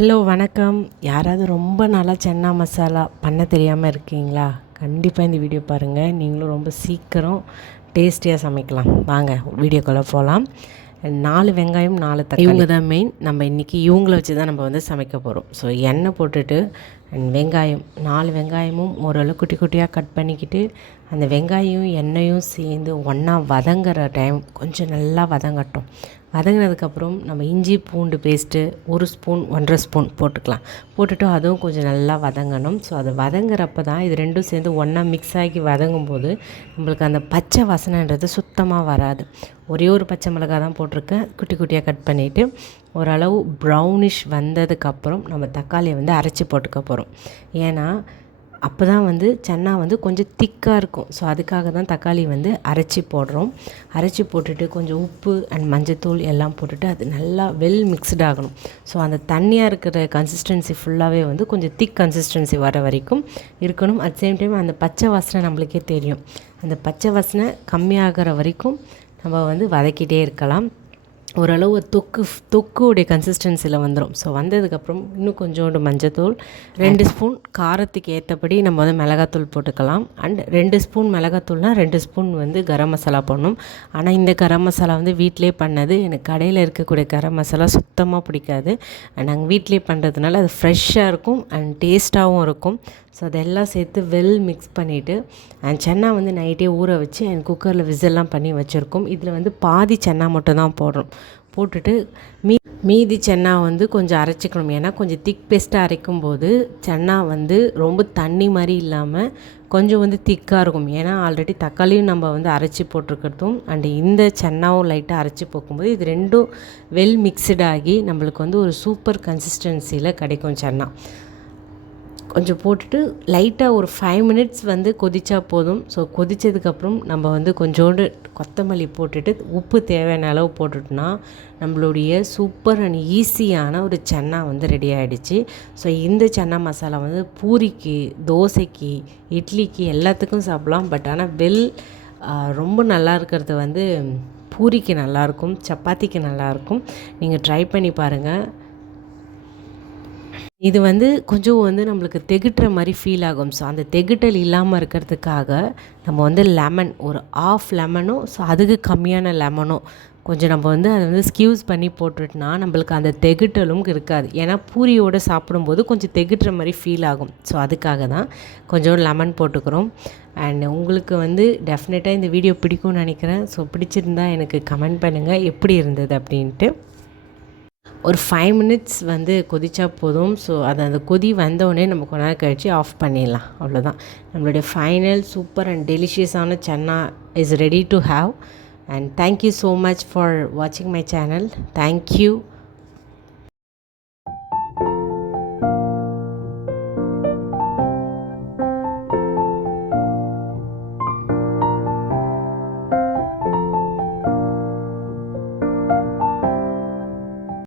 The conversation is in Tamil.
ஹலோ வணக்கம். யாராவது ரொம்ப நாளாக சன்னா மசாலா பண்ண தெரியாமல் இருக்கீங்களா? கண்டிப்பாக இந்த வீடியோ பாருங்கள். நீங்களும் ரொம்ப சீக்கிரம் டேஸ்டியாக சமைக்கலாம். வாங்க வீடியோக்குள்ளே போகலாம். 4 வெங்காயம் 4 தக்காளி இவங்க தான் மெயின். நம்ம இன்றைக்கி இவங்கள வச்சு தான் நம்ம வந்து சமைக்க போகிறோம். ஸோ எண்ணெய் போட்டுட்டு வெங்காயம் 4 வெங்காயமும் ஓரளவு குட்டி குட்டியாக கட் பண்ணிக்கிட்டு அந்த வெங்காயம் எண்ணெயும் சேர்ந்து ஒன்றா வதங்குற டைம் கொஞ்சம் நல்லா வதங்கட்டும். வதங்கினதுக்கப்புறம் நம்ம இஞ்சி பூண்டு பேஸ்ட்டு 1 ஸ்பூன் 1.5 ஸ்பூன் போட்டுக்கலாம். போட்டுட்டு அதுவும் கொஞ்சம் நல்லா வதங்கணும். ஸோ அது வதங்குறப்ப தான் இது ரெண்டும் சேர்ந்து ஒன்றா மிக்ஸ் ஆகி வதங்கும்போது நம்மளுக்கு அந்த பச்சை வாசனைன்றது சுத்தமாக வராது. ஒரே ஒரு பச்சை மிளகாய் தான் போட்டிருக்கேன், குட்டி குட்டியாக கட் பண்ணிவிட்டு ஓரளவு ப்ரௌனிஷ் வந்ததுக்கப்புறம் நம்ம தக்காளியை வந்து அரைச்சி போட்டுக்க போகிறோம். ஏன்னா அப்போ தான் வந்து சன்னா வந்து கொஞ்சம் திக்காக இருக்கும். ஸோ அதுக்காக தான் தக்காளி வந்து அரைச்சி போடுறோம். அரைச்சி போட்டுட்டு கொஞ்சம் உப்பு அண்ட் மஞ்சத்தூள் எல்லாம் போட்டுட்டு அது நல்லா வெல் மிக்ஸ்டு ஆகணும். ஸோ அந்த தண்ணியாக இருக்கிற கன்சிஸ்டன்சி ஃபுல்லாகவே வந்து கொஞ்சம் திக் கன்சிஸ்டன்சி வர வரைக்கும் இருக்கணும். அட் சேம் டைம் அந்த பச்சை வாசனை நம்மளுக்கே தெரியும். அந்த பச்சை வாசனை கம்மியாகிற வரைக்கும் நம்ம வந்து வதக்கிட்டே இருக்கலாம். ஓரளவு தொக்குடைய கன்சிஸ்டன்சியில் வந்துடும். ஸோ வந்ததுக்கப்புறம் இன்னும் கொஞ்சோண்டு மஞ்சத்தூள், 2 ஸ்பூன் காரத்துக்கு ஏற்றபடி நம்ம வந்து மிளகாத்தூள் போட்டுக்கலாம். அண்ட் 2 ஸ்பூன் மிளகாத்தூள்னால் 2 ஸ்பூன் வந்து கரம் மசாலா போடணும். ஆனால் இந்த கரம் மசாலா வந்து வீட்டிலே பண்ணது. எனக்கு கடையில் இருக்கக்கூடிய கரம் மசாலா சுத்தமாக பிடிக்காது. நாங்கள் வீட்டிலே பண்ணுறதுனால அது ஃப்ரெஷ்ஷாக இருக்கும் அண்ட் டேஸ்ட்டாகவும் இருக்கும். ஸோ அதெல்லாம் சேர்த்து வெல் மிக்ஸ் பண்ணிவிட்டு அண்ட் சன்னா வந்து நைட்டே ஊற வச்சு அண்ட் குக்கரில் விசில்லாம் பண்ணி வச்சுருக்கோம். இதில் வந்து பாதி சன்னா மட்டும் தான் போடுறோம். போட்டுட்டு மீதி சன்னா வந்து கொஞ்சம் அரைச்சிக்கணும். ஏன்னா கொஞ்சம் திக் பேஸ்ட்டாக அரைக்கும்போது சன்னா வந்து ரொம்ப தண்ணி மாதிரி இல்லாமல் கொஞ்சம் வந்து திக்காக இருக்கும். ஏன்னா ஆல்ரெடி தக்காளியும் நம்ம வந்து அரைச்சி போட்டிருக்கிறதும் அண்டு இந்த சன்னாவும் லைட்டாக அரைச்சி போக்கும்போது இது ரெண்டும் வெல் மிக்சடாகி நம்மளுக்கு வந்து ஒரு சூப்பர் கன்சிஸ்டன்சியில் கிடைக்கும் சன்னா. கொஞ்சம் போட்டுட்டு லைட்டாக ஒரு 5 மினிட்ஸ் வந்து கொதிச்சா போதும். ஸோ கொதித்ததுக்கப்புறம் நம்ம வந்து கொஞ்சோண்டு கொத்தமல்லி போட்டுட்டு உப்பு தேவையான அளவு போட்டுட்டோன்னா நம்மளுடைய சூப்பர் அண்ட் ஈஸியான ஒரு சன்னா வந்து ரெடி ஆகிடுச்சு. ஸோ இந்த சன்னா மசாலா வந்து பூரிக்கு, தோசைக்கு, இட்லிக்கு எல்லாத்துக்கும் சாப்பிட்லாம். பட் ஆனால் ரொம்ப நல்லா இருக்கிறது வந்து பூரிக்கு நல்லாயிருக்கும், சப்பாத்திக்கு நல்லாயிருக்கும். நீங்கள் ட்ரை பண்ணி பாருங்கள். இது வந்து கொஞ்சம் வந்து நம்மளுக்கு தெகிட்டுற மாதிரி ஃபீல் ஆகும். ஸோ அந்த தெகிட்டல் இல்லாமல் இருக்கிறதுக்காக நம்ம வந்து லெமன் ஒரு 1/2 லெமனோ, ஸோ அதுக்கு கம்மியான லெமனோ கொஞ்சம் நம்ம வந்து அதை வந்து ஸ்க்யூஸ் பண்ணி போட்டுட்டோன்னா நம்மளுக்கு அந்த தெகிட்டலும் இருக்காது. ஏன்னா பூரியோடு சாப்பிடும்போது கொஞ்சம் தெகிட்டுற மாதிரி ஃபீல் ஆகும். ஸோ அதுக்காக தான் கொஞ்சம் லெமன் போட்டுக்கிறோம். அண்ட் உங்களுக்கு வந்து டெஃபினட்டாக இந்த வீடியோ பிடிக்கும்னு நினைக்கிறேன். ஸோ பிடிச்சிருந்தா எனக்கு கமெண்ட் பண்ணுங்கள் எப்படி இருந்தது அப்படின்ட்டு. ஒரு 5 மினிட்ஸ் வந்து கொதிச்சா போதும். ஸோ அந்த கொதி வந்தோடனே நம்ம கொஞ்ச நேரம் கழித்து ஆஃப் பண்ணிடலாம். அவ்வளோதான், நம்மளுடைய ஃபைனல் சூப்பர் அண்ட் டெலிஷியஸான chana is ready to have. And thank you so much for வாட்சிங் மை சேனல். தேங்க்யூ.